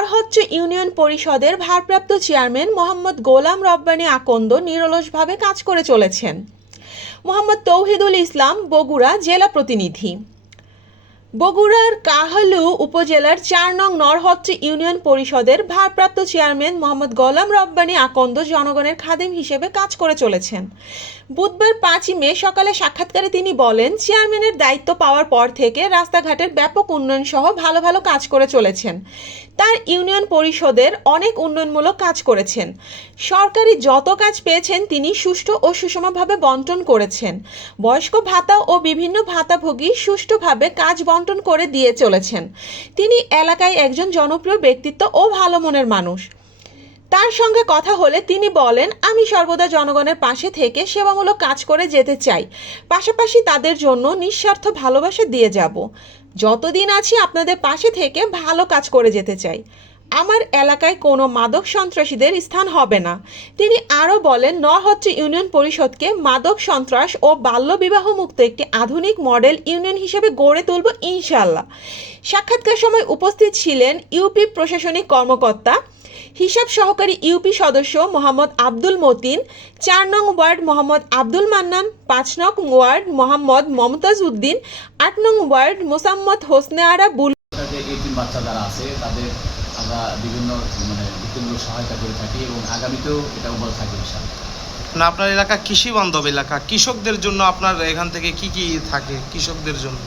নরহট্ট union পরিষদের ভারপ্রাপ্ত chairman Mohammad Golam Rabbani আকন্দ নিরলসভাবে কাজ করে চলেছেন। মোহাম্মদ তৌহিদুল ইসলাম, বগুড়া জেলা প্রতিনিধি। বগুড়ার কাহালু উপজেলার ৪ নং নরহট্ট ইউনিয়ন পরিষদের ভারপ্রাপ্ত চেয়ারম্যান মোহাম্মদ গোলাম রব্বানী আকন্দ জনগণের খাদেম হিসেবে কাজ করে চলেছেন। বুধবার ৫ই মে সকালে সাক্ষাৎকারে তিনি বলেন, চেয়ারম্যানের দায়িত্ব পাওয়ার পর থেকে রাস্তাঘাটের ব্যাপক উন্নয়ন সহ ভালো ভালো কাজ করে চলেছেন। তার ইউনিয়ন পরিষদের অনেক উন্নয়নমূলক কাজ করেছেন। সরকারি যত কাজ পেয়েছেন তিনি সুষ্ঠু ও সুষমভাবে বন্টন করেছেন। বয়স্ক ভাতা ও বিভিন্ন ভাতাভোগী সুষ্ঠুভাবে কাজ বন্টন করে দিয়ে চলেছেন। তিনি এলাকায় একজন জনপ্রিয় ব্যক্তিত্ব ও ভালো মনের মানুষ। তার সঙ্গে কথা হলে তিনি বলেন, আমি সর্বদা জনগণের পাশে থেকে সেবামূলক কাজ করে যেতে চাই, পাশাপাশি তাদের জন্য নিঃস্বার্থ ভালোবাসা দিয়ে যাব। যতদিন আছি আপনাদের পাশে থেকে ভালো কাজ করে যেতে চাই। আমার এলাকায় কোনো মাদক সন্ত্রাসীদের স্থান হবে না। তিনি আরও বলেন, নরহট্ট ইউনিয়ন পরিষদকে মাদক সন্ত্রাস ও বাল্যবিবাহ মুক্ত একটি আধুনিক মডেল ইউনিয়ন হিসেবে গড়ে তুলব ইনশাআল্লাহ। সাক্ষাৎকার সময় উপস্থিত ছিলেন ইউপি প্রশাসনিক কর্মকর্তা, হিসাব সহকারী ইউপি সদস্য মোহাম্মদ আব্দুল মতিন, ৪ নং ওয়ার্ড মোহাম্মদ আব্দুল মান্নান, ৫ নং ওয়ার্ড মোহাম্মদ মমতাজ উদ্দিন, ৮ নং ওয়ার্ড মোসাম্মদ হোসনে আরা বুল। বাচ্চা যারা আছে তাদের আমরা বিভিন্ন বৃত্তিমূলক সহায়তা করে থাকি এবং আগামীতেও এটা বল থাকবে ইনশাআল্লাহ। না, আপনার এলাকা কৃষি বান্ধব এলাকা, কৃষকদের জন্য আপনার এখান থেকে কি কি থাকে কৃষকদের জন্য?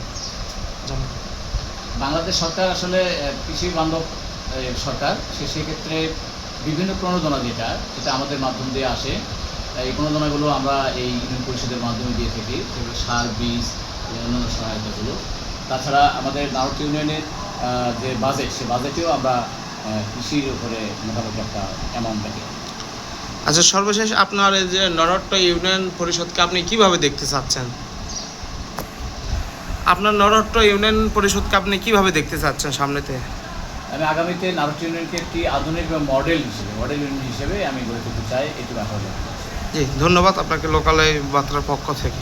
বাংলাদেশ সরকার আসলে কৃষি বান্ধব সরকার, সেক্ষেত্রে বিভিন্ন প্রণোদনা যেটা আমাদের মাধ্যম দিয়ে আসে, এই প্রণোদনাগুলো আমরা এই ইউনিয়ন পরিষদের মাধ্যমে দিয়ে থাকি, যেগুলো সার, বীজ, অন্যান্য সহায়তাগুলো। তাছাড়া আমাদের নরহট্ট ইউনিয়নের যে বাজেট, সে বাজেটেও আমরা কৃষির উপরে মোটামুটি একটা অ্যামাউন্ট রাখি। আচ্ছা, সর্বশেষ আপনার এই যে নরহট্ট ইউনিয়ন পরিষদকে আপনি কিভাবে দেখতে চাচ্ছেন? আপনার নরহট্ট ইউনিয়ন পরিষদকে আপনি কিভাবে দেখতে চাচ্ছেন সামনেতে? আমি আগামীতে নরহট্ট ইউনিয়নকে একটি আধুনিক মডেল ইউনিয়ন হিসেবে আমি গড়ে তুলতে চাই, এটি ব্যাপার। জি, ধন্যবাদ আপনাকে লোকাল এই বার্তার পক্ষ থেকে।